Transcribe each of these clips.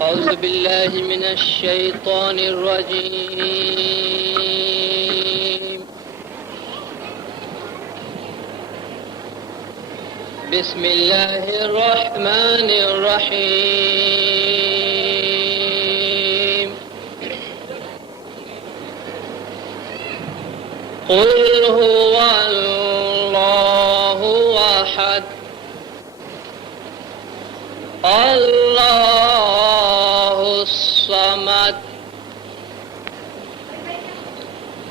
أعوذ بالله من الشيطان الرجيم. بسم الله الرحمن الرحيم. قل هو الله أحد الله الصمد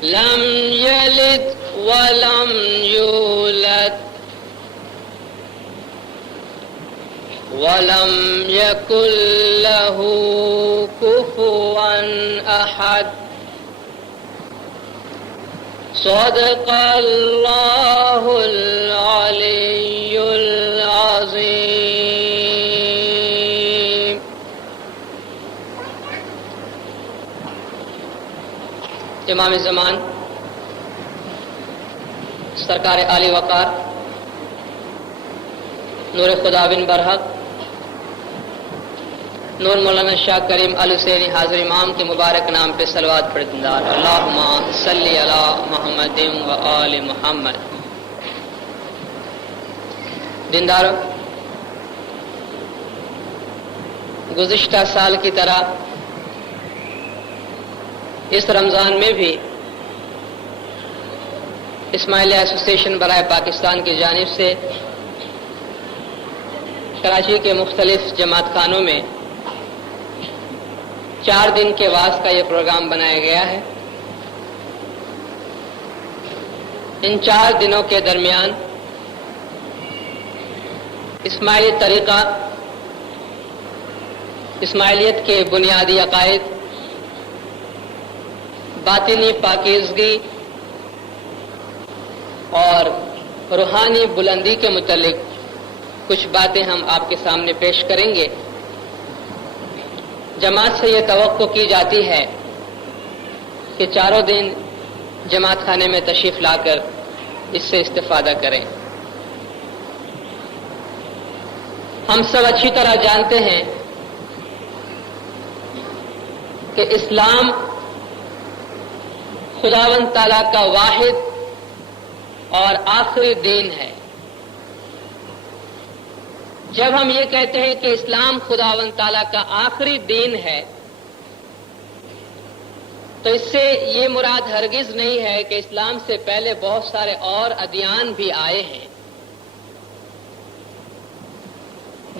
لم يلد ولم يولد ولم يكن له كفوا أحد. صدق الله العلي العظيم. امام زمان سرکار عالی وقار نور خدا بن برحق نور مولانا شاہ کریم آل حسینی حاضر امام کے مبارک نام پہ صلوات پڑھتے ہیں. اللہم صلی علی محمد و آل محمد. دیندارو، گزشتہ سال کی طرح اس رمضان میں بھی اسماعیلیہ ایسوسی ایشن برائے پاکستان کی جانب سے کراچی کے مختلف جماعت خانوں میں 4 دن کے وعظ کا یہ پروگرام بنایا گیا ہے. ان 4 دنوں کے درمیان اسماعیلی طریقہ، اسماعیلیت کے بنیادی عقائد، باطنی پاکیزگی اور روحانی بلندی کے متعلق کچھ باتیں ہم آپ کے سامنے پیش کریں گے. جماعت سے یہ توقع کی جاتی ہے کہ 4 دن جماعت خانے میں تشریف لا کر اس سے استفادہ کریں. ہم سب اچھی طرح جانتے ہیں کہ اسلام خداوند تعالیٰ کا واحد اور آخری دین ہے. جب ہم یہ کہتے ہیں کہ اسلام خداوند تعالیٰ کا آخری دین ہے تو اس سے یہ مراد ہرگز نہیں ہے کہ اسلام سے پہلے بہت سارے اور ادیان بھی آئے ہیں،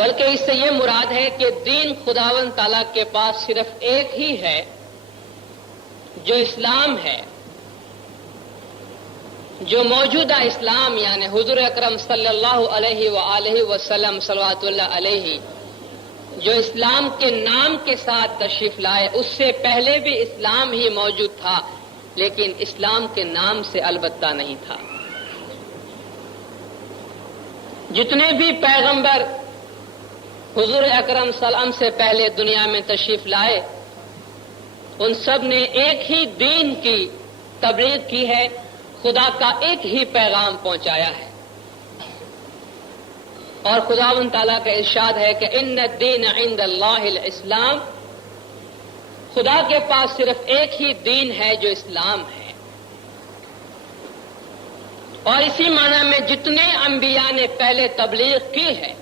بلکہ اس سے یہ مراد ہے کہ دین خداوند تعالیٰ کے پاس صرف ایک ہی ہے جو اسلام ہے. جو موجودہ اسلام یعنی حضور اکرم صلی اللہ علیہ وآلہ وسلم صلوات اللہ علیہ جو اسلام کے نام کے ساتھ تشریف لائے، اس سے پہلے بھی اسلام ہی موجود تھا، لیکن اسلام کے نام سے البتہ نہیں تھا. جتنے بھی پیغمبر حضور اکرم صلی اللہ علیہ وسلم سے پہلے دنیا میں تشریف لائے، ان سب نے ایک ہی دین کی تبلیغ کی ہے، خدا کا ایک ہی پیغام پہنچایا ہے. اور خداوند تعالیٰ کا ارشاد ہے کہ ان الدین عند اللہ الاسلام، خدا کے پاس صرف ایک ہی دین ہے جو اسلام ہے. اور اسی معنی میں جتنے انبیاء نے پہلے تبلیغ کی ہے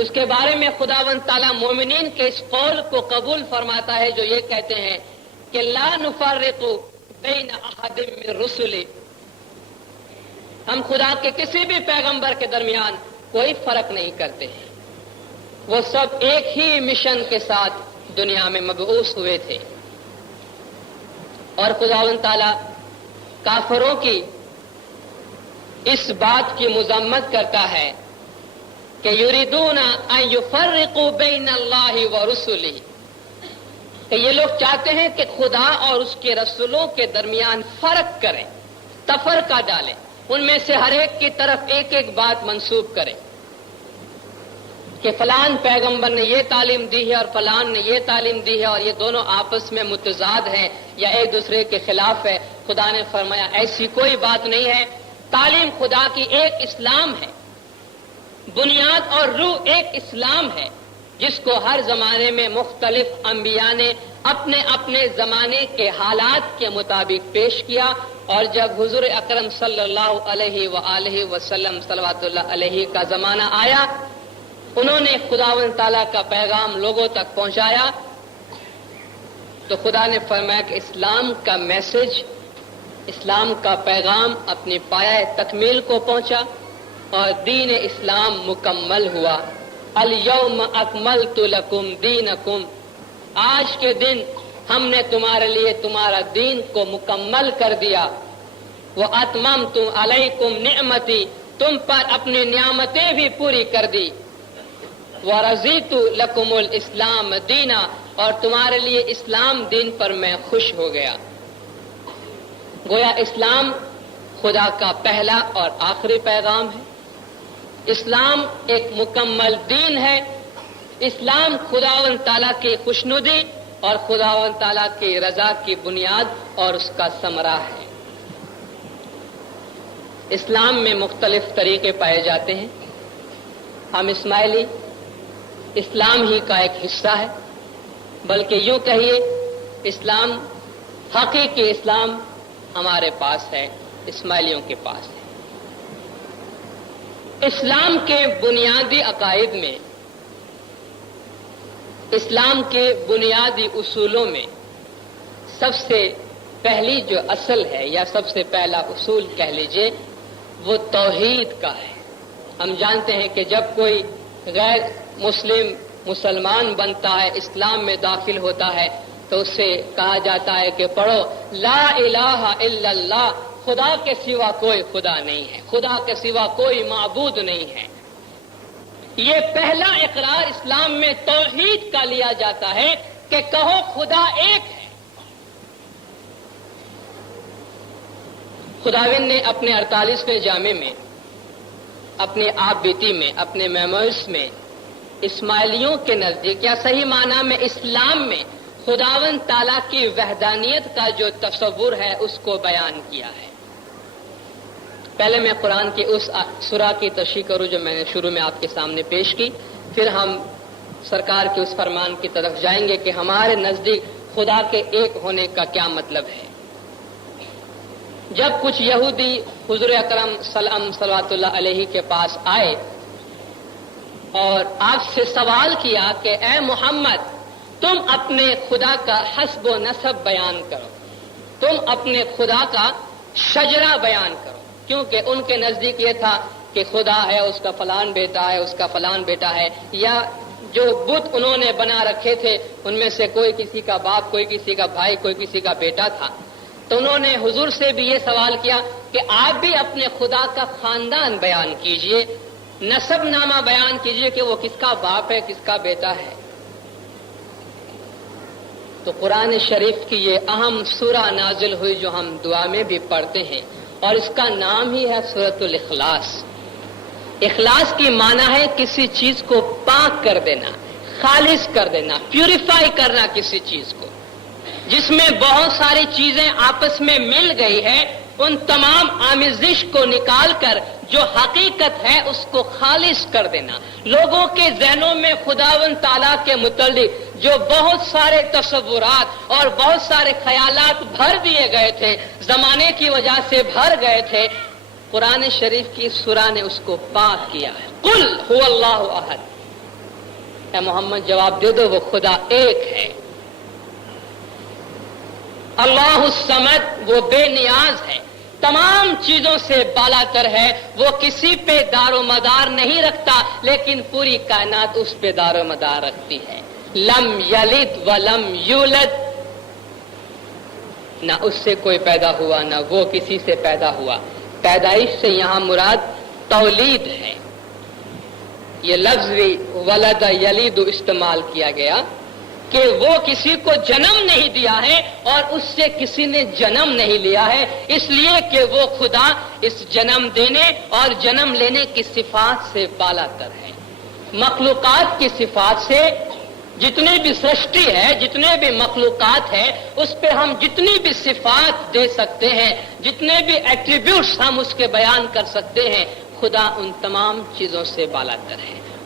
اس کے بارے میں خداوند تعالیٰ مومنین کے اس قول کو قبول فرماتا ہے جو یہ کہتے ہیں کہ لا نفرق بین احد من رسلہ، ہم خدا کے کسی بھی پیغمبر کے درمیان کوئی فرق نہیں کرتے ہیں. وہ سب ایک ہی مشن کے ساتھ دنیا میں مبعوث ہوئے تھے. اور خداوند تعالیٰ کافروں کی اس بات کی مذمت کرتا ہے کہ یریدون ان یفرقوا بین اللہ ورسلہ، کہ یہ لوگ چاہتے ہیں کہ خدا اور اس کے رسولوں کے درمیان فرق کریں، تفرقہ ڈالیں، ان میں سے ہر ایک کی طرف ایک ایک بات منسوب کریں کہ فلان پیغمبر نے یہ تعلیم دی ہے اور فلان نے یہ تعلیم دی ہے اور یہ دونوں آپس میں متضاد ہیں یا ایک دوسرے کے خلاف ہے. خدا نے فرمایا ایسی کوئی بات نہیں ہے. تعلیم خدا کی ایک اسلام ہے، بنیاد اور روح ایک اسلام ہے. جس کو ہر زمانے میں مختلف انبیاء نے اپنے اپنے زمانے کے حالات کے مطابق پیش کیا، اور جب حضور اکرم صلی اللہ علیہ وآلہ وسلم صلوات اللہ علیہ کا زمانہ آیا، انہوں نے خداوند تعالیٰ کا پیغام لوگوں تک پہنچایا، تو خدا نے فرمایا کہ اسلام کا میسج، اسلام کا پیغام اپنی پایہ تکمیل کو پہنچا اور دین اسلام مکمل ہوا۔ الیوم اکملت لکم دینکم، آج کے دن ہم نے تمہارے لیے تمہارا دین کو مکمل کر دیا۔ واتممت علیکم نعمتی، تم پر اپنی نعمتیں بھی پوری کر دی۔ ورضیت لکم الاسلام دینا، اور تمہارے لیے اسلام دین پر میں خوش ہو گیا۔ گویا اسلام خدا کا پہلا اور آخری پیغام ہے، اسلام ایک مکمل دین ہے، اسلام خداوند تعالیٰ کی خوشنودی اور خداوند تعالیٰ کی رضا کی بنیاد اور اس کا ثمرہ ہے۔ اسلام میں مختلف طریقے پائے جاتے ہیں۔ ہم اسماعیلی اسلام ہی کا ایک حصہ ہے، بلکہ یوں کہیے اسلام، حقیقی اسلام ہمارے پاس ہے، اسماعیلیوں کے پاس ہے۔ اسلام کے بنیادی عقائد میں، اسلام کے بنیادی اصولوں میں سب سے پہلی جو اصل ہے یا سب سے پہلا اصول کہہ لیجئے وہ توحید کا ہے۔ ہم جانتے ہیں کہ جب کوئی غیر مسلمان بنتا ہے، اسلام میں داخل ہوتا ہے، تو اسے کہا جاتا ہے کہ پڑھو لا الہ الا اللہ، خدا کے سوا کوئی خدا نہیں ہے، خدا کے سوا کوئی معبود نہیں ہے۔ یہ پہلا اقرار اسلام میں توحید کا لیا جاتا ہے کہ کہو خدا ایک ہے۔ خداوند نے اپنے 48ویں جامع میں، اپنے آپ بیتی میں، اپنے میموئرز میں اسماعیلیوں کے نزدیک یا صحیح معنی میں اسلام میں خداوند تعالیٰ کی وحدانیت کا جو تصور ہے اس کو بیان کیا ہے۔ پہلے میں قرآن کی اس سورہ کی تشریح کروں جو میں نے شروع میں آپ کے سامنے پیش کی، پھر ہم سرکار کے اس فرمان کی طرف جائیں گے کہ ہمارے نزدیک خدا کے ایک ہونے کا کیا مطلب ہے۔ جب کچھ یہودی حضور اکرم صلوات اللہ علیہ کے پاس آئے اور آپ سے سوال کیا کہ اے محمد، تم اپنے خدا کا حسب و نسب بیان کرو، تم اپنے خدا کا شجرہ بیان کرو، کیونکہ ان کے نزدیک یہ تھا کہ خدا ہے، اس کا فلان بیٹا ہے، اس کا فلان بیٹا ہے، یا جو بت انہوں نے بنا رکھے تھے ان میں سے کوئی کسی کا باپ، کوئی کسی کا بھائی، کوئی کسی کا بیٹا تھا۔ تو انہوں نے حضور سے بھی یہ سوال کیا کہ آپ بھی اپنے خدا کا خاندان بیان کیجئے، نسب نامہ بیان کیجئے کہ وہ کس کا باپ ہے، کس کا بیٹا ہے۔ تو قرآن شریف کی یہ اہم سورہ نازل ہوئی جو ہم دعا میں بھی پڑھتے ہیں، اور اس کا نام ہی ہے سورۃ الاخلاص۔ اخلاص کی معنی ہے کسی چیز کو پاک کر دینا، خالص کر دینا، پیوریفائی کرنا کسی چیز کو، جس میں بہت ساری چیزیں آپس میں مل گئی ہے، ان تمام آمیزش کو نکال کر جو حقیقت ہے اس کو خالص کر دینا۔ لوگوں کے ذہنوں میں خداوند تعالیٰ کے متعلق جو بہت سارے تصورات اور بہت سارے خیالات بھر دیے گئے تھے، زمانے کی وجہ سے بھر گئے تھے، قرآن شریف کی سورہ نے اس کو پاک کیا ہے۔ قل هو اللہ احد، اے محمد جواب دے دو وہ خدا ایک ہے۔ اللہ الصمد، وہ بے نیاز ہے، تمام چیزوں سے بالا تر ہے، وہ کسی پہ دار و مدار نہیں رکھتا، لیکن پوری کائنات اس پہ دار و مدار رکھتی ہے۔ لم یلد ولم یولد، نہ اس سے کوئی پیدا ہوا نہ وہ کسی سے پیدا ہوا۔ پیدائش سے یہاں مراد تولید ہے۔ یہ لفظ بھی ولد یلد استعمال کیا گیا کہ وہ کسی کو جنم نہیں دیا ہے اور اس سے کسی نے جنم نہیں لیا ہے، اس لیے کہ وہ خدا اس جنم دینے اور جنم لینے کی صفات سے بالا تر ہے۔ مخلوقات کی صفات سے جتنی بھی سرشٹی ہے، جتنے بھی مخلوقات ہیں، اس پہ ہم جتنی بھی صفات دے سکتے ہیں، جتنے بھی ایٹریبیوٹس ہم اس کے بیان کر سکتے ہیں، خدا ان تمام چیزوں سے بالا تر ہے۔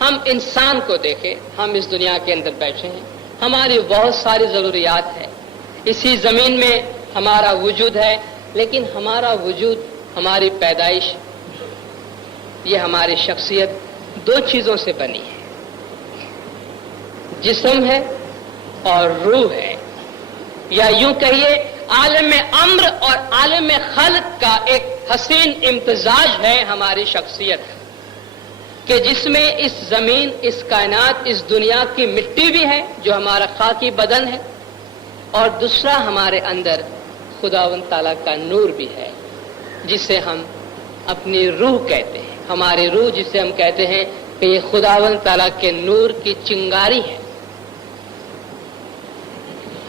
ہم انسان کو دیکھیں، ہم اس دنیا کے اندر بیٹھے ہیں، ہماری بہت ساری ضروریات ہیں، اسی زمین میں ہمارا وجود ہے، لیکن ہمارا وجود، ہماری پیدائش، یہ ہماری شخصیت دو چیزوں سے بنی ہے، جسم ہے اور روح ہے، یا یوں کہیے عالم امر اور عالم خلق کا ایک حسین امتزاج ہے ہماری شخصیت، کہ جس میں اس زمین، اس کائنات، اس دنیا کی مٹی بھی ہے جو ہمارا خاکی بدن ہے، اور دوسرا ہمارے اندر خداوند تعالیٰ کا نور بھی ہے، جسے ہم اپنی روح کہتے ہیں، ہماری روح جسے ہم کہتے ہیں کہ یہ خداوند تعالیٰ کے نور کی چنگاری ہے۔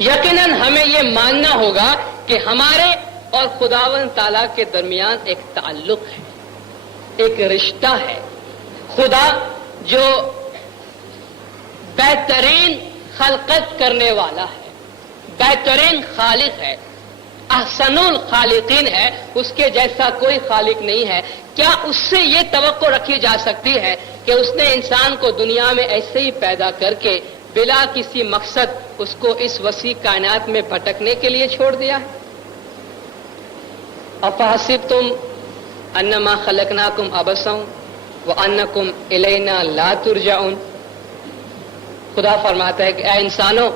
یقیناً ہمیں یہ ماننا ہوگا کہ ہمارے اور خداوند تعالیٰ کے درمیان ایک تعلق ہے، ایک رشتہ ہے۔ خدا جو بہترین خلقت کرنے والا ہے، بہترین خالق ہے، احسن الخالقین ہے، اس کے جیسا کوئی خالق نہیں ہے، کیا اس سے یہ توقع رکھی جا سکتی ہے کہ اس نے انسان کو دنیا میں ایسے ہی پیدا کر کے بلا کسی مقصد اس کو اس وسیع کائنات میں بھٹکنے کے لیے چھوڑ دیا ہے؟ افحسبتم انما خلقناکم عبثا وانکم الینا لا ترجعون۔ خدا فرماتا ہے کہ اے انسانوں،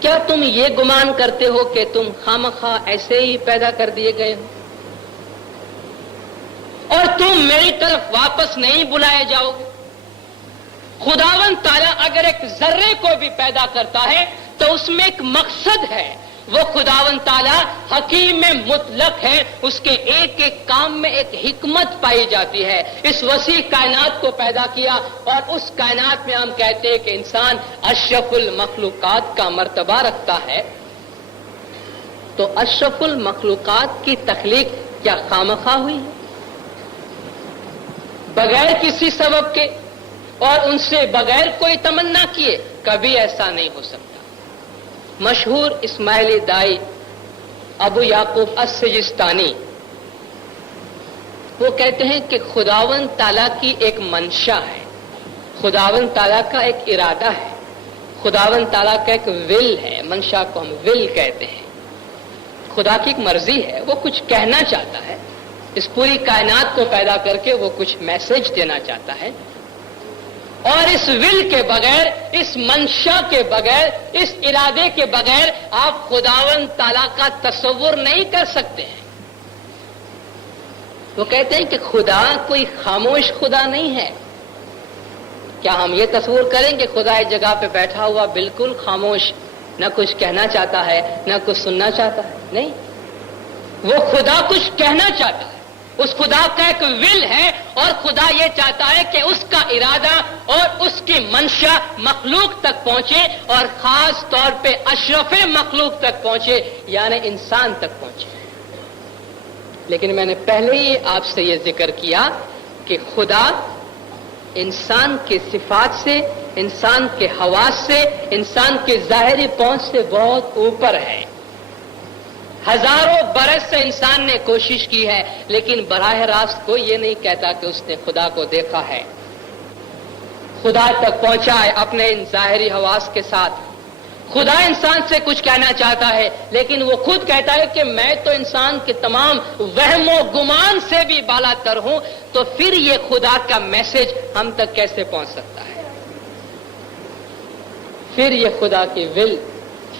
کیا تم یہ گمان کرتے ہو کہ تم خامخواہ ایسے ہی پیدا کر دیے گئے ہو اور تم میری طرف واپس نہیں بلائے جاؤ گے؟ خداوند تعالیٰ اگر ایک ذرے کو بھی پیدا کرتا ہے تو اس میں ایک مقصد ہے، وہ خداوند تعالیٰ حکیم مطلق ہے، اس کے ایک ایک کام میں ایک حکمت پائی جاتی ہے۔ اس وسیع کائنات کو پیدا کیا اور اس کائنات میں ہم کہتے ہیں کہ انسان اشرف المخلوقات کا مرتبہ رکھتا ہے، تو اشرف المخلوقات کی تخلیق کیا خامخواہ ہوئی ہے؟ بغیر کسی سبب کے اور ان سے بغیر کوئی تمنا کیے؟ کبھی ایسا نہیں ہو سکتا۔ مشہور اسماعیلی دائی ابو یعقوب السجستانی وہ کہتے ہیں کہ خداوند تعالیٰ کی ایک منشا ہے، خداوند تعالیٰ کا ایک ارادہ ہے، خداوند تعالیٰ کا ایک ول ہے، منشا کو ہم ول کہتے ہیں، خدا کی ایک مرضی ہے، وہ کچھ کہنا چاہتا ہے، اس پوری کائنات کو پیدا کر کے وہ کچھ میسج دینا چاہتا ہے، اور اس ول کے بغیر، اس منشا کے بغیر، اس ارادے کے بغیر آپ خداوند تعالیٰ کا تصور نہیں کر سکتے ہیں۔ وہ کہتے ہیں کہ خدا کوئی خاموش خدا نہیں ہے۔ کیا ہم یہ تصور کریں کہ خدا ایک جگہ پہ بیٹھا ہوا بالکل خاموش، نہ کچھ کہنا چاہتا ہے نہ کچھ سننا چاہتا ہے؟ نہیں، وہ خدا کچھ کہنا چاہتا ہے، اس خدا کا ایک ول ہے، اور خدا یہ چاہتا ہے کہ اس کا ارادہ اور اس کی منشا مخلوق تک پہنچے، اور خاص طور پہ اشرف مخلوق تک پہنچے، یعنی انسان تک پہنچے۔ لیکن میں نے پہلے ہی آپ سے یہ ذکر کیا کہ خدا انسان کی صفات سے، انسان کے حواس سے، انسان کے ظاہری پہنچ سے بہت اوپر ہے۔ ہزاروں برس سے انسان نے کوشش کی ہے، لیکن براہ راست کوئی یہ نہیں کہتا کہ اس نے خدا کو دیکھا ہے، خدا تک پہنچا ہے اپنے ان ظاہری حواس کے ساتھ۔ خدا انسان سے کچھ کہنا چاہتا ہے، لیکن وہ خود کہتا ہے کہ میں تو انسان کے تمام وہم و گمان سے بھی بالا تر ہوں، تو پھر یہ خدا کا میسج ہم تک کیسے پہنچ سکتا ہے؟ پھر یہ خدا کی ول،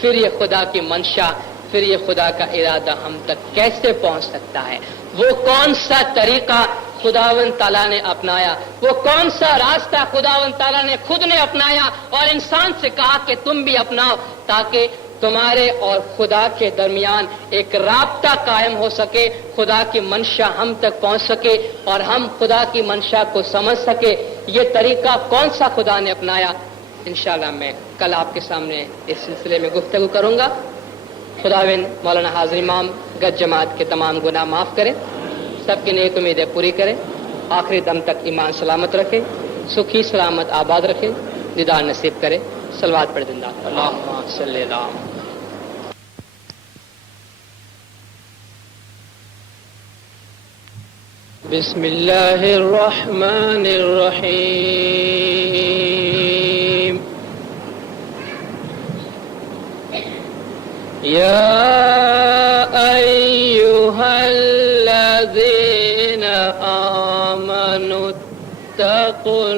پھر یہ خدا کی منشا، پھر یہ خدا کا ارادہ ہم تک کیسے پہنچ سکتا ہے؟ وہ کون سا طریقہ خداوند تعالیٰ نے اپنایا، وہ کون سا راستہ خداوند تعالیٰ نے خود نے اپنایا اور انسان سے کہا کہ تم بھی اپناؤ، تاکہ تمہارے اور خدا کے درمیان ایک رابطہ قائم ہو سکے، خدا کی منشا ہم تک پہنچ سکے اور ہم خدا کی منشا کو سمجھ سکے۔ یہ طریقہ کون سا خدا نے اپنایا، انشاءاللہ میں کل آپ کے سامنے اس سلسلے میں گفتگو کروں گا۔ خداوند مولانا حاضر امام گج جماعت کے تمام گناہ معاف کرے، سب کی نیک امیدیں پوری کرے، آخری دم تک ایمان سلامت رکھے، سکھی سلامت آباد رکھے، دیدار نصیب کرے۔ صلوات پڑھ زندہ اللہم صلی اللہ۔ بسم الله الرحمن الرحيم. يا أيها الذين آمنوا اتقوا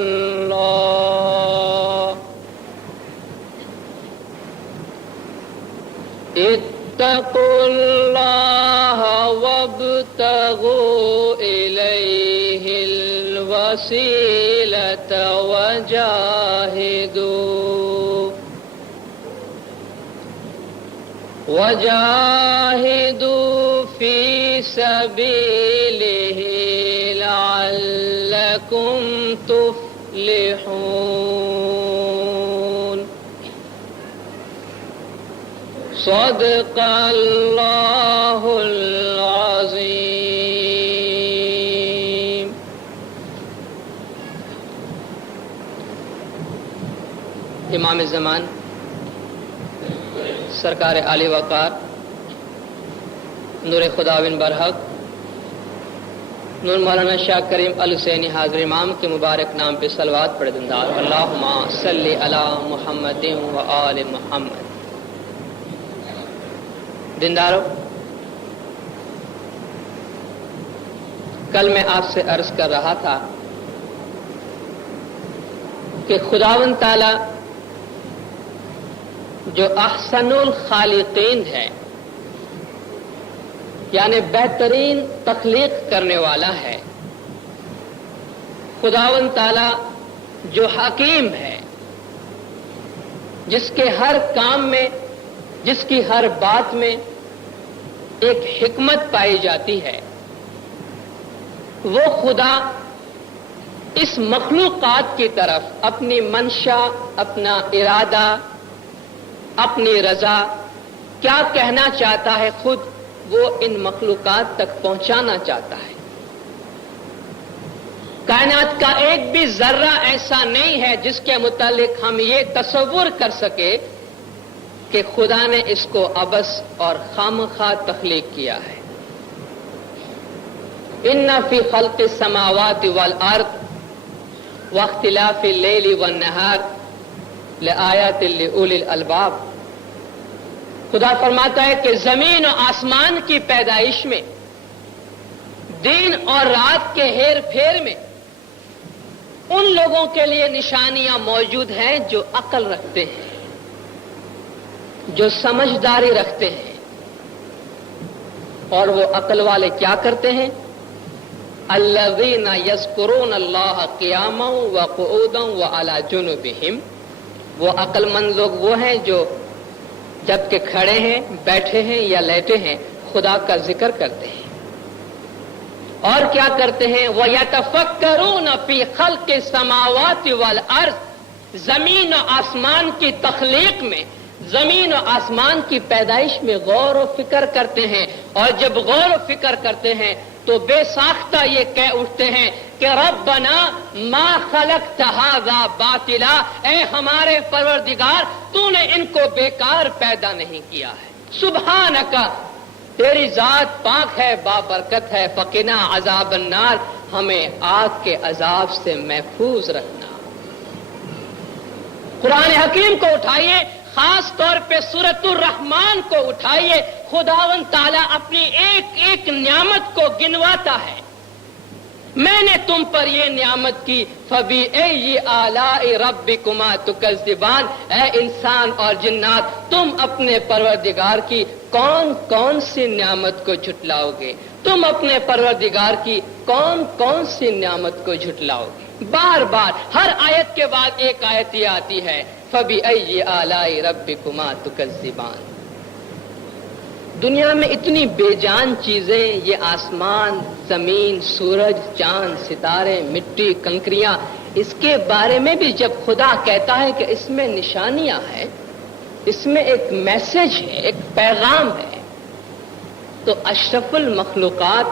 الله وابتغوا إليه الوسيلة وجاهدوا في سبيله لعلكم تفلحون. صدق اللہ العظیم. امام زمان سرکار عالی وقار نور خدا بن برحق نور مولانا شاہ کریم الحسینی حاضر امام کے مبارک نام پہ صلوات پڑھ دندار. اللہم صلی علی محمد و آل محمد. دیندارو، کل میں آپ سے عرض کر رہا تھا کہ خداوند تعالی جو احسن الخالقین ہے، یعنی بہترین تخلیق کرنے والا ہے، خداوند تعالی جو حکیم ہے، جس کے ہر کام میں، جس کی ہر بات میں ایک حکمت پائی جاتی ہے، وہ خدا اس مخلوقات کی طرف اپنی منشا، اپنا ارادہ، اپنی رضا کیا کہنا چاہتا ہے خود وہ ان مخلوقات تک پہنچانا چاہتا ہے. کائنات کا ایک بھی ذرہ ایسا نہیں ہے جس کے متعلق ہم یہ تصور کر سکے کہ خدا نے اس کو عبث اور خامخواہ تخلیق کیا ہے. ان فی خلق السماوات والارض واختلاف اللیل والنہار لآیات لأولی الالباب. خدا فرماتا ہے کہ زمین و آسمان کی پیدائش میں، دن اور رات کے ہیر پھیر میں ان لوگوں کے لیے نشانیاں موجود ہیں جو عقل رکھتے ہیں، جو سمجھداری رکھتے ہیں. اور وہ عقل والے کیا کرتے ہیں؟ الذین یذکرون اللہ قیاما وقعودا وعلی جنوبہم. وہ عقل مند لوگ وہ ہیں جو جبکہ کھڑے ہیں، بیٹھے ہیں یا لیٹے ہیں خدا کا ذکر کرتے ہیں. اور کیا کرتے ہیں؟ وَيَتَفَكَّرُونَ فِي خَلْقِ السَّمَاوَاتِ وَالْأَرْضِ. زمین و آسمان کی تخلیق میں، زمین و آسمان کی پیدائش میں غور و فکر کرتے ہیں. اور جب غور و فکر کرتے ہیں تو بے ساختہ یہ کہہ اٹھتے ہیں کہ ربنا ما خلقت ھذا باطلا. اے ہمارے پروردگار، تو نے ان کو بیکار پیدا نہیں کیا ہے. سبحانک، تیری ذات پاک ہے، بابرکت ہے. فقنا عذاب النار، ہمیں آگ کے عذاب سے محفوظ رکھنا. قرآن حکیم کو اٹھائیے، خاص طور پہ سورۃ الرحمن کو اٹھائیے. خداوند تعالیٰ اپنی ایک ایک نعمت کو گنواتا ہے. میں نے تم پر یہ نعمت کی، فَبِأَيِّ آلَاءِ رَبِّكُمَا تُكَذِّبَانِ. اے انسان اور جنات، تم اپنے پروردگار کی کون کون سی نعمت کو جھٹلاؤ گے؟ تم اپنے پروردگار کی کون کون سی نعمت کو جھٹلاؤ گے؟ بار بار ہر آیت کے بعد ایک آیت یہ آتی ہے، فَبِأَيِّ آلَاءِ رَبِّكُمَا تُكَذِّبَانِ. دنیا میں اتنی بے جان چیزیں، یہ آسمان، زمین، سورج، چاند، ستارے، مٹی، کنکریاں، اس کے بارے میں بھی جب خدا کہتا ہے کہ اس میں نشانیاں ہیں، اس میں ایک میسج ہے، ایک پیغام ہے، تو اشرف المخلوقات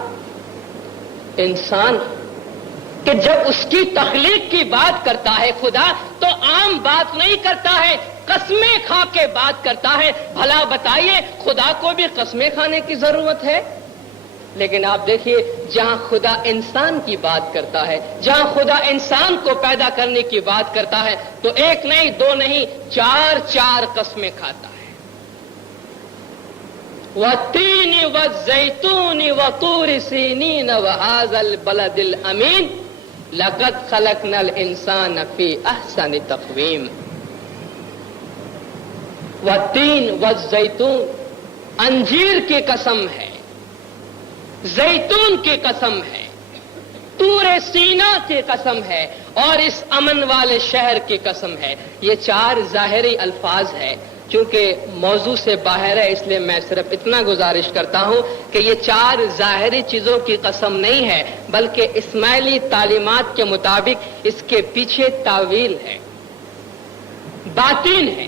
انسان کہ جب اس کی تخلیق کی بات کرتا ہے خدا تو عام بات نہیں کرتا ہے، قسمیں کھا کے بات کرتا ہے. بھلا بتائیے، خدا کو بھی قسمیں کھانے کی ضرورت ہے؟ لیکن آپ دیکھیے جہاں خدا انسان کی بات کرتا ہے، جہاں خدا انسان کو پیدا کرنے کی بات کرتا ہے تو ایک نہیں دو نہیں چار قسمیں کھاتا ہے۔ وَالتِّينِ وَالزَّيْتُونِ وَطُورِ سِينِينَ وَهَٰذَا الْبَلَدِ الْأَمِينِ لَقَدْ خَلَقْنَا الْإِنسَانَ فِي أَحْسَنِ تَقْوِيمٍ۔ والتین والزیتون، انجیر کی قسم ہے، زیتون کی قسم ہے، طور سینا کی قسم ہے، اور اس امن والے شہر کی قسم ہے۔ یہ چار ظاہری الفاظ ہے، چونکہ موضوع سے باہر ہے اس لیے میں صرف اتنا گزارش کرتا ہوں کہ یہ چار ظاہری چیزوں کی قسم نہیں ہے، بلکہ اسماعیلی تعلیمات کے مطابق اس کے پیچھے تعویل ہے، باطن ہے۔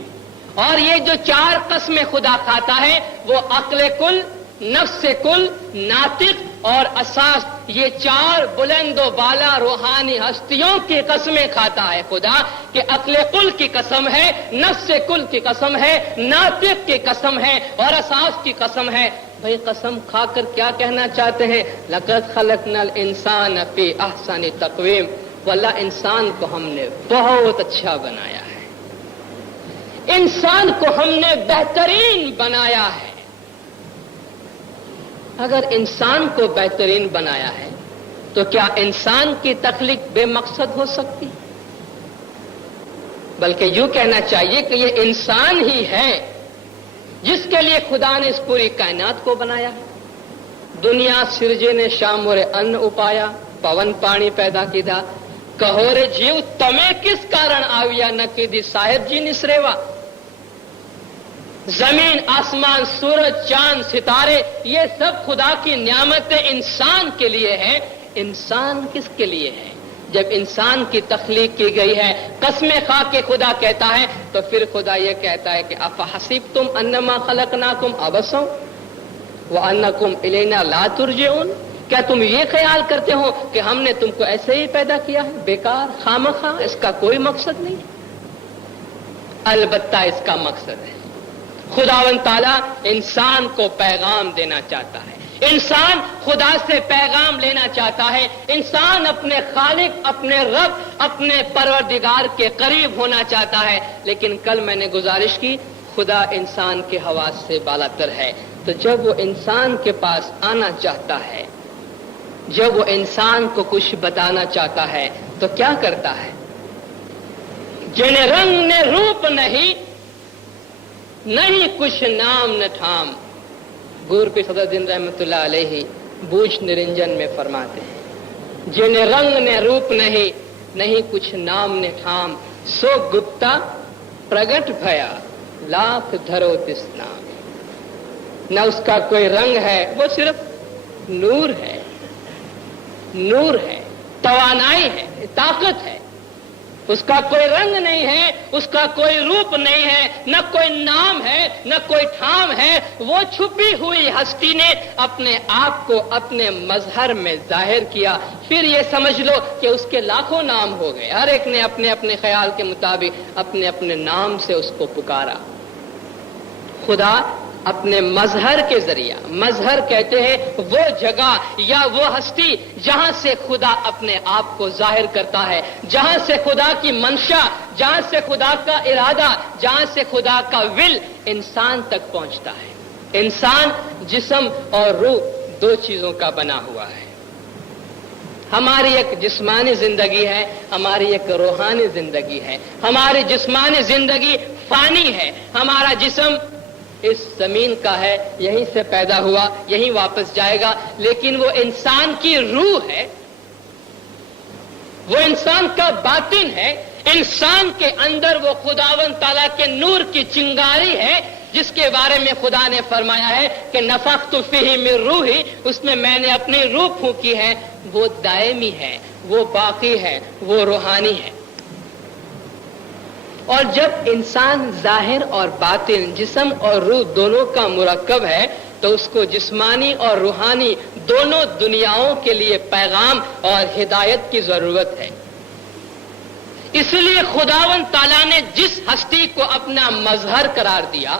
اور یہ جو چار قسمیں خدا کھاتا ہے وہ عقل کل، نفس کل، ناطق اور اساس، یہ چار بلند و بالا روحانی ہستیوں کی قسمیں کھاتا ہے خدا، کہ عقل کل کی قسم ہے، نفس کل کی قسم ہے، ناطق کی قسم ہے اور اساس کی قسم ہے۔ بھئی قسم کھا کر کیا کہنا چاہتے ہیں؟ لَقَدْ خَلَقْنَا الْإِنسَانَ فِي أَحْسَنِ تَقْوِيمٍ، واللہ انسان کو ہم نے بہت اچھا بنایا ہے، انسان کو ہم نے بہترین بنایا ہے۔ اگر انسان کو بہترین بنایا ہے تو کیا انسان کی تخلیق بے مقصد ہو سکتی؟ بلکہ یوں کہنا چاہیے کہ یہ انسان ہی ہے جس کے لیے خدا نے اس پوری کائنات کو بنایا ہے۔ دنیا سرجے نے شامور ان اپایا، پون پانی پیدا کیدا، کہورے جیو تمہیں کس کارن آویا نہ کیدی صاحب جی نسریوا۔ زمین، آسمان، سورج، چاند، ستارے، یہ سب خدا کی نعمتیں انسان کے لیے ہیں۔ انسان کس کے لیے ہے؟ جب انسان کی تخلیق کی گئی ہے، قسمیں کھا کے خدا کہتا ہے تو پھر خدا یہ کہتا ہے کہ افحسبتم انما خلقناکم عبثا وانکم الینا لا ترجعون، کیا تم یہ خیال کرتے ہو کہ ہم نے تم کو ایسے ہی پیدا کیا ہے بیکار، خامخواہ، اس کا کوئی مقصد نہیں؟ البتہ اس کا مقصد ہے۔ خداوند تعالیٰ انسان کو پیغام دینا چاہتا ہے، انسان خدا سے پیغام لینا چاہتا ہے، انسان اپنے خالق، اپنے رب، اپنے پروردگار کے قریب ہونا چاہتا ہے۔ لیکن کل میں نے گزارش کی خدا انسان کے حواس سے بالاتر ہے، تو جب وہ انسان کے پاس آنا چاہتا ہے، جب وہ انسان کو کچھ بتانا چاہتا ہے تو کیا کرتا ہے؟ جنہیں رنگ نے روپ نہیں کچھ نام نہ ٹھام، گور پیر صدر دین رحمت اللہ علیہ بوجھ نرنجن میں فرماتے ہیں، جنہیں رنگ نے روپ نہیں کچھ نام نے ٹھام، سو گپتا پرگٹ بھیا لاکھ دھرو تس نام۔ نہ اس کا کوئی رنگ ہے، وہ صرف نور ہے، نور ہے، توانائی ہے، طاقت ہے۔ اس کا کوئی رنگ نہیں ہے، اس کا کوئی روپ نہیں ہے، نہ کوئی نام ہے، نہ کوئی ٹھام ہے۔ وہ چھپی ہوئی ہستی نے اپنے آپ کو اپنے مظہر میں ظاہر کیا، پھر یہ سمجھ لو کہ اس کے لاکھوں نام ہو گئے، ہر ایک نے اپنے اپنے خیال کے مطابق اپنے اپنے نام سے اس کو پکارا۔ خدا اپنے مظہر کے ذریعہ، مظہر کہتے ہیں وہ جگہ یا وہ ہستی جہاں سے خدا اپنے آپ کو ظاہر کرتا ہے، جہاں سے خدا کی منشا، جہاں سے خدا کا ارادہ، جہاں سے خدا کا ول انسان تک پہنچتا ہے۔ انسان جسم اور روح دو چیزوں کا بنا ہوا ہے۔ ہماری ایک جسمانی زندگی ہے، ہماری ایک روحانی زندگی ہے۔ ہماری جسمانی زندگی فانی ہے، ہمارا جسم اس زمین کا ہے، یہیں سے پیدا ہوا، یہیں واپس جائے گا، لیکن وہ انسان کی روح ہے، وہ انسان کا باطن ہے، انسان کے اندر وہ خداوند تعالیٰ کے نور کی چنگاری ہے، جس کے بارے میں خدا نے فرمایا ہے کہ نفخت فیہ من روحی، اس میں میں نے اپنی روح پھونکی ہے، وہ دائمی ہے، وہ باقی ہے، وہ روحانی ہے۔ اور جب انسان ظاہر اور باطن، جسم اور روح دونوں کا مرکب ہے تو اس کو جسمانی اور روحانی دونوں دنیاؤں کے لیے پیغام اور ہدایت کی ضرورت ہے۔ اس لیے خداوند تعالیٰ نے جس ہستی کو اپنا مظہر قرار دیا،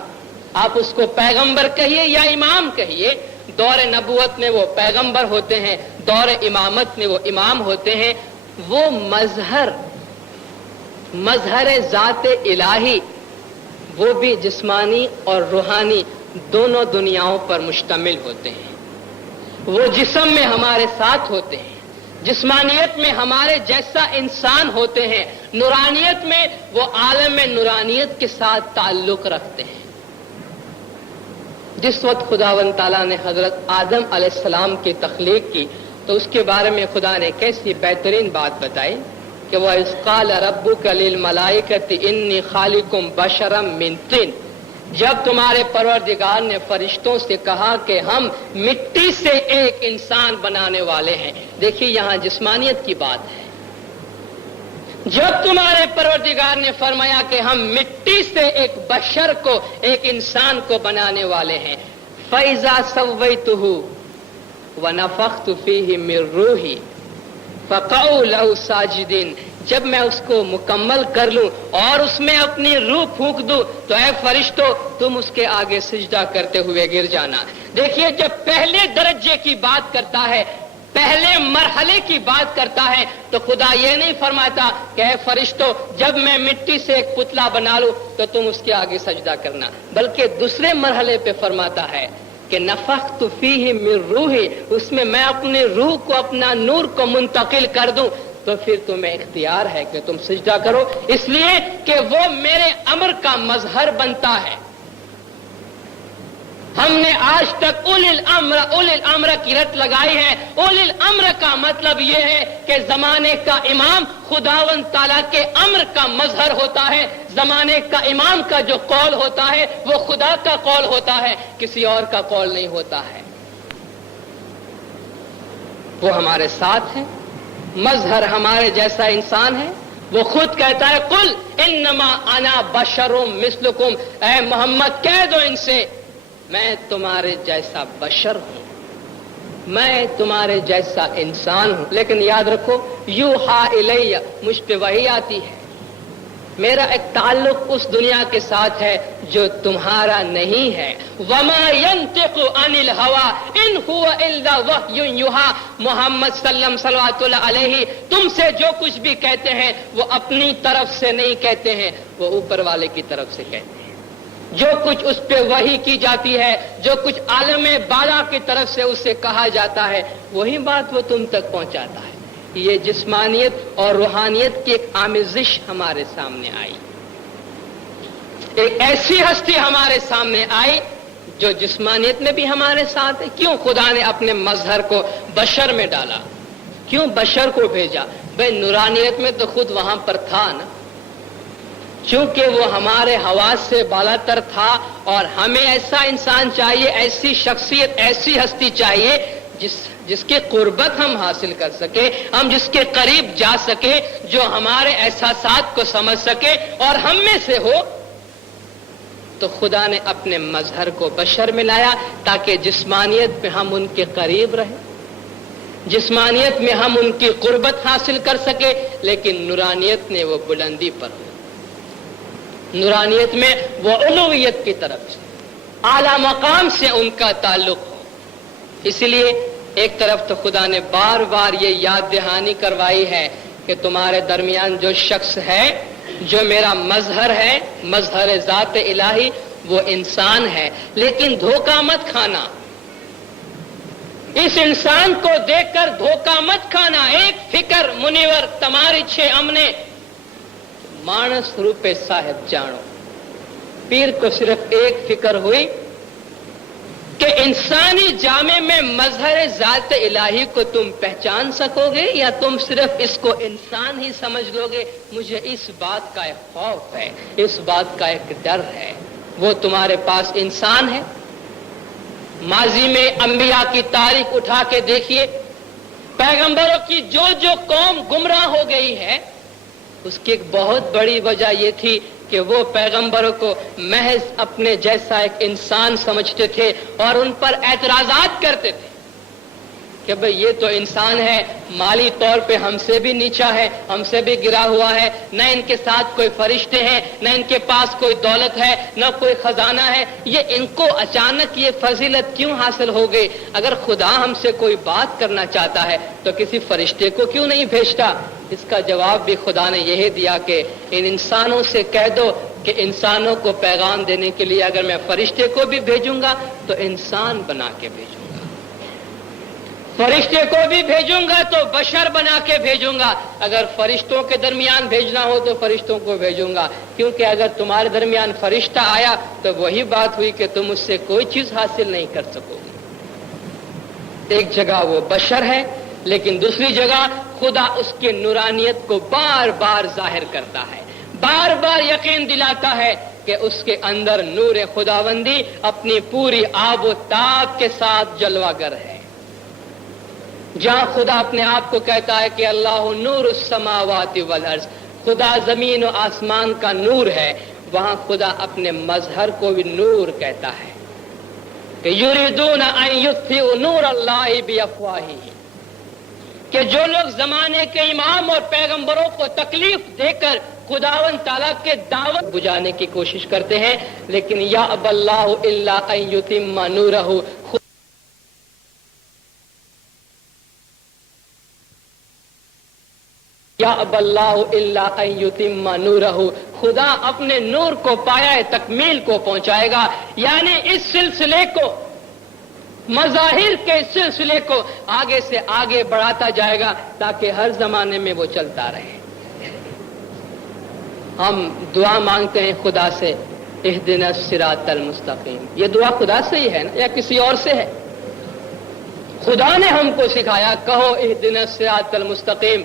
آپ اس کو پیغمبر کہیے یا امام کہیے، دور نبوت میں وہ پیغمبر ہوتے ہیں, دور امامت میں وہ امام ہوتے ہیں. وہ مظہر ذات الہی وہ بھی جسمانی اور روحانی دونوں دنیاؤں پر مشتمل ہوتے ہیں. وہ جسم میں ہمارے ساتھ ہوتے ہیں, جسمانیت میں ہمارے جیسا انسان ہوتے ہیں, نورانیت میں وہ عالم نورانیت کے ساتھ تعلق رکھتے ہیں. جس وقت خداوند تعالیٰ نے حضرت آدم علیہ السلام کی تخلیق کی تو اس کے بارے میں خدا نے کیسی بہترین بات بتائی کہ وَإِذْ قَالَ رَبُّكَ لِلْمَلَائِكَةِ إِنِّي خَالِقٌ بَشَرًا مِّن طِينٍ. جب تمہارے پروردگار نے فرشتوں سے کہا کہ ہم مٹی سے ایک انسان بنانے والے ہیں. دیکھیے یہاں جسمانیت کی بات ہے. جب تمہارے پروردگار نے فرمایا کہ ہم مٹی سے ایک بشر کو, ایک انسان کو بنانے والے ہیں, فَإِذَا سَوَّيْتُهُ وَنَفَخْتُ فِيهِ مِن رُّوحِي فَقَعُوا لَهُ سَاجِدِينَ. جب میں اس کو مکمل کر لوں اور اس میں اپنی روح پھونک دوں تو اے فرشتوں تم اس کے آگے سجدہ کرتے ہوئے گر جانا. دیکھیے جب پہلے درجے کی بات کرتا ہے, پہلے مرحلے کی بات کرتا ہے تو خدا یہ نہیں فرماتا کہ اے فرشتوں جب میں مٹی سے ایک پتلا بنا لوں تو تم اس کے آگے سجدہ کرنا, بلکہ دوسرے مرحلے پہ فرماتا ہے کہ نفخت فیہ من روحی, اس میں میں اپنے روح کو, اپنا نور کو منتقل کر دوں تو پھر تمہیں اختیار ہے کہ تم سجدہ کرو, اس لیے کہ وہ میرے امر کا مظہر بنتا ہے. ہم نے آج تک اولی الامر کی رٹ لگائی ہے. اولی الامر کا مطلب یہ ہے کہ زمانے کا امام خداوند تعالیٰ کے امر کا مظہر ہوتا ہے. زمانے کا امام کا جو قول ہوتا ہے وہ خدا کا قول ہوتا ہے, کسی اور کا قول نہیں ہوتا ہے. وہ ہمارے ساتھ ہیں, مظہر ہمارے جیسا انسان ہے. وہ خود کہتا ہے قل انما انا بشر مثلکم, اے محمد کہہ دو ان سے میں تمہارے جیسا بشر ہوں, میں تمہارے جیسا انسان ہوں. لیکن یاد رکھو یوحا الی, مجھ پہ وحی آتی ہے, میرا ایک تعلق اس دنیا کے ساتھ ہے جو تمہارا نہیں ہے. وما ينطق عن الهوى ان هو الا وحی یوحا. محمد صلوات اللہ علیہ تم سے جو کچھ بھی کہتے ہیں وہ اپنی طرف سے نہیں کہتے ہیں, وہ اوپر والے کی طرف سے کہتے ہیں. جو کچھ اس پہ وحی کی جاتی ہے, جو کچھ عالم بالا کی طرف سے اسے کہا جاتا ہے, وہی بات وہ تم تک پہنچاتا ہے. یہ جسمانیت اور روحانیت کی ایک آمیزش ہمارے سامنے آئی. ایک ایسی ہستی ہمارے سامنے آئی جو جسمانیت میں بھی ہمارے ساتھ ہے. کیوں خدا نے اپنے مظہر کو بشر میں ڈالا, کیوں بشر کو بھیجا؟ بھائی نورانیت میں تو خود وہاں پر تھا نا, چونکہ وہ ہمارے حواس سے بالا تر تھا, اور ہمیں ایسا انسان چاہیے, ایسی شخصیت, ایسی ہستی چاہیے جس کے قربت ہم حاصل کر سکے, ہم جس کے قریب جا سکے, جو ہمارے احساسات کو سمجھ سکے اور ہم میں سے ہو. تو خدا نے اپنے مظہر کو بشر میں لایا تاکہ جسمانیت میں ہم ان کے قریب رہیں, جسمانیت میں ہم ان کی قربت حاصل کر سکے, لیکن نورانیت نے وہ بلندی پر ہو, نورانیت میں وہ علویت کی طرف سے, اعلیٰ مقام سے ان کا تعلق ہو. اس لیے ایک طرف تو خدا نے بار بار یہ یاد دہانی کروائی ہے کہ تمہارے درمیان جو شخص ہے, جو میرا مظہر ہے, مظہر ذات الہی, وہ انسان ہے. لیکن دھوکہ مت کھانا, اس انسان کو دیکھ کر دھوکہ مت کھانا. ایک فکر منیور تمہاری چھ امنے مانس روپے صاحب جانو. پیر کو صرف ایک فکر ہوئی کہ انسانی جامع میں مظہر ذات الہی کو تم پہچان سکو گے یا تم صرف اس کو انسان ہی سمجھ لو گے. مجھے اس بات کا ایک خوف ہے, اس بات کا ایک ڈر ہے. وہ تمہارے پاس انسان ہے. ماضی میں انبیاء کی تاریخ اٹھا کے دیکھیے, پیغمبروں کی جو جو قوم گمراہ ہو گئی ہے اس کی ایک بہت بڑی وجہ یہ تھی کہ وہ پیغمبروں کو محض اپنے جیسا ایک انسان سمجھتے تھے اور ان پر اعتراضات کرتے تھے کہ بھئی یہ تو انسان ہے، مالی طور پہ ہم سے بھی نیچا ہے، ہم سے بھی گرا ہوا ہے، نہ ان کے ساتھ کوئی فرشتے ہیں، نہ ان کے پاس کوئی دولت ہے، نہ کوئی خزانہ ہے، یہ ان کو اچانک یہ فضیلت کیوں حاصل ہو گئی؟ اگر خدا ہم سے کوئی بات کرنا چاہتا ہے تو کسی فرشتے کو کیوں نہیں بھیجتا؟ اس کا جواب بھی خدا نے یہی دیا کہ ان انسانوں سے کہہ دو کہ انسانوں کو پیغام دینے کے لیے اگر میں فرشتے کو بھی بھیجوں گا تو انسان بنا کے بھیجوں گا، فرشتے کو بھی بھیجوں گا تو بشر بنا کے بھیجوں گا، اگر فرشتوں کے درمیان بھیجنا ہو تو فرشتوں کو بھیجوں گا، کیونکہ اگر تمہارے درمیان فرشتہ آیا تو وہی بات ہوئی کہ تم اس سے کوئی چیز حاصل نہیں کر سکو گے۔ ایک جگہ وہ بشر ہے، لیکن دوسری جگہ خدا اس کے نورانیت کو بار بار ظاہر کرتا ہے، بار بار یقین دلاتا ہے کہ اس کے اندر نور خداوندی اپنی پوری آب و تاب کے ساتھ جلوہ گر ہے۔ جہاں خدا اپنے آپ کو کہتا ہے کہ اللہ نور السماوات والارض، خدا زمین و آسمان کا نور ہے، وہاں خدا اپنے مظہر کو بھی نور کہتا ہے کہ یریدون ان یطفئوا نور اللہ بافواہہم، کہ جو لوگ زمانے کے امام اور پیغمبروں کو تکلیف دے کر خداوند تعالیٰ کے دعوت بجھانے کی کوشش کرتے ہیں، لیکن یأبی اللہ الا ان یتم نورہ، یأبی اللہ الا ان یتم نورہ، خدا اپنے نور کو پایہ تکمیل کو پہنچائے گا، یعنی اس سلسلے کو، مظاہر کے سلسلے کو آگے سے آگے بڑھاتا جائے گا تاکہ ہر زمانے میں وہ چلتا رہے۔ ہم دعا مانگتے ہیں خدا سے اہدنا الصراط المستقیم، یہ دعا خدا سے ہی ہے نا یا کسی اور سے ہے؟ خدا نے ہم کو سکھایا کہو اہدنا الصراط المستقیم،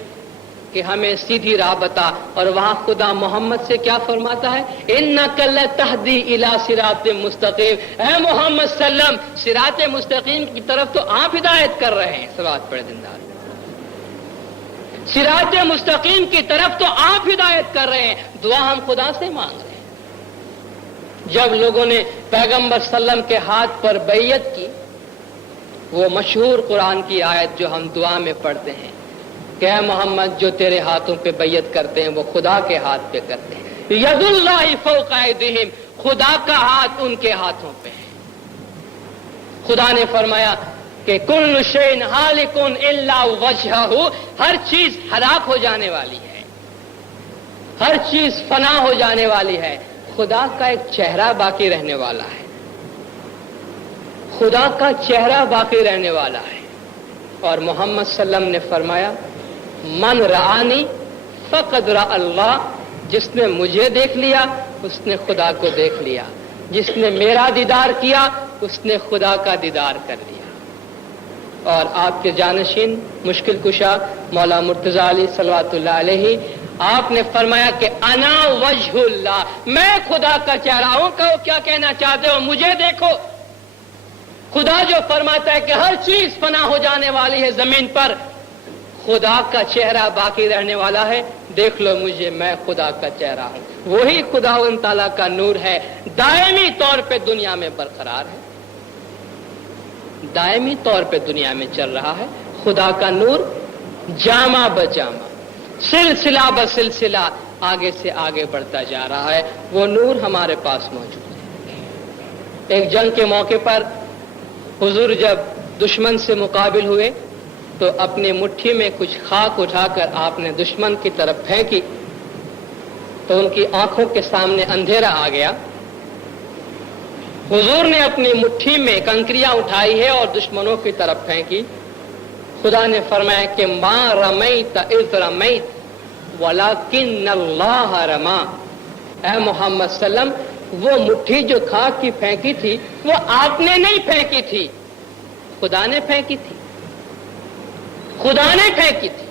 کہ ہمیں سیدھی راہ بتا، اور وہاں خدا محمد سے کیا فرماتا ہے؟ انک لتہدی الی صراط مستقیم، اے محمد صلی اللہ علیہ وسلم صراط مستقیم کی طرف تو آپ ہدایت کر رہے ہیں، صلوات پڑھے دیندار، صراط مستقیم کی طرف تو آپ ہدایت کر رہے ہیں، دعا ہم خدا سے مانگ رہے ہیں۔ جب لوگوں نے پیغمبر صلی اللہ علیہ وسلم کے ہاتھ پر بیعت کی، وہ مشہور قرآن کی آیت جو ہم دعا میں پڑھتے ہیں کہ اے محمد جو تیرے ہاتھوں پہ بیعت کرتے ہیں وہ خدا کے ہاتھ پہ کرتے ہیں، ید اللہ فوق ایدیہم، خدا کا ہاتھ ان کے ہاتھوں پہ ہے۔ خدا نے فرمایا کہ کل شیء ہالک الا وجہہ، ہر چیز ہلاک ہو جانے والی ہے، ہر چیز فنا ہو جانے والی ہے، خدا کا ایک چہرہ باقی رہنے والا ہے، خدا کا چہرہ باقی رہنے والا ہے۔ اور محمد صلی اللہ علیہ وسلم نے فرمایا من رآنی فقد رأى اللہ، جس نے مجھے دیکھ لیا اس نے خدا کو دیکھ لیا، جس نے میرا دیدار کیا اس نے خدا کا دیدار کر لیا۔ اور آپ کے جانشین مشکل کشا مولا مرتضی علی صلوات اللہ علیہ، آپ نے فرمایا کہ انا وجہ اللہ، میں خدا کا چہرہ ہوں۔ کہو کیا کہنا چاہتے ہو؟ مجھے دیکھو۔ خدا جو فرماتا ہے کہ ہر چیز فنا ہو جانے والی ہے زمین پر، خدا کا چہرہ باقی رہنے والا ہے، دیکھ لو مجھے، میں خدا کا چہرہ ہوں۔ وہی خداوند تعالیٰ کا نور ہے، دائمی طور پہ دنیا میں برقرار ہے، دائمی طور پہ دنیا میں چل رہا ہے۔ خدا کا نور جامع بجامع، سلسلہ بسلسلہ آگے سے آگے بڑھتا جا رہا ہے، وہ نور ہمارے پاس موجود ہے۔ ایک جنگ کے موقع پر حضور جب دشمن سے مقابل ہوئے تو اپنی مٹھی میں کچھ خاک اٹھا کر آپ نے دشمن کی طرف پھینکی تو ان کی آنکھوں کے سامنے اندھیرا آ گیا۔ حضور نے اپنی مٹھی میں کنکریاں اٹھائی ہے اور دشمنوں کی طرف پھینکی۔ خدا نے فرمایا کہ ما رمیت اذ رمیت ولکن اللہ رما، اے محمد صلی اللہ علیہ وسلم وہ مٹھی جو خاک کی پھینکی تھی وہ آپ نے نہیں پھینکی تھی، خدا نے پھینکی تھی، خدا نے پھینکی تھی۔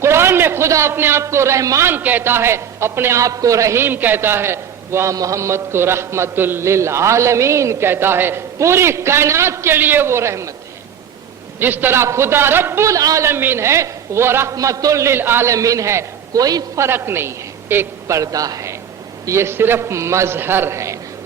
قرآن میں خدا اپنے آپ کو رحمان کہتا ہے، اپنے آپ کو رحیم کہتا ہے، وہ محمد کو رحمت للعالمین کہتا ہے، پوری کائنات کے لیے وہ رحمت ہے۔ جس طرح خدا رب العالمین ہے وہ رحمت للعالمین ہے، کوئی فرق نہیں ہے، ایک پردہ ہے، یہ صرف مظہر ہے۔